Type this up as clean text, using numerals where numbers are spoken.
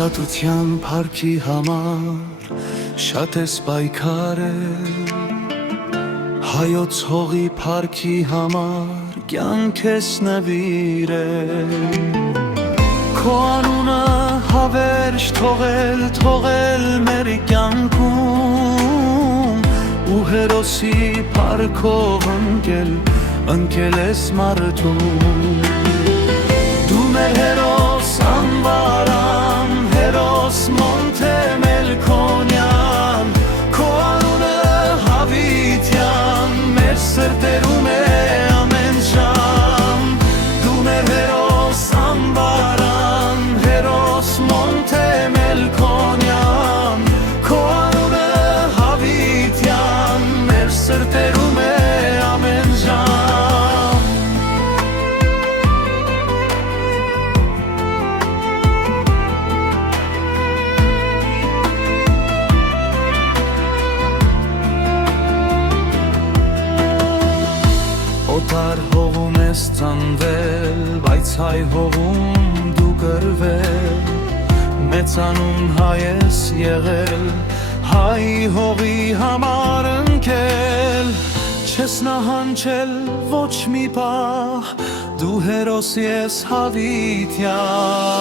Ազատության փառքի համար շատ ես պայքարել, հայոց հողի փառքի համար կյանք ես նվիրել, քո անունը հավերժ թողել մեր կյանքում, ու հերոսի փառքով ընկել ես մարդում։ Դու մեր հերոս անվարան, հերոս Մոնթե Մելքոնյան, քո անունը հավիտյան մեր սրտերում է ամեն ժամ։ Դու մեր հերոս անվարան, հերոս Մոնթե Մելքոնյան, քո անունը հավիտյան մեր սրտերում է ամեն ժամ։ Օտար հողում ես ծնվել, բայց հայ հողում դու կռվել, մեծանուն հայ ես եղել, հայ հողի համար ընկել, չես նահանջել ոչ մի պահ, դու հերոս ես հավիտյան։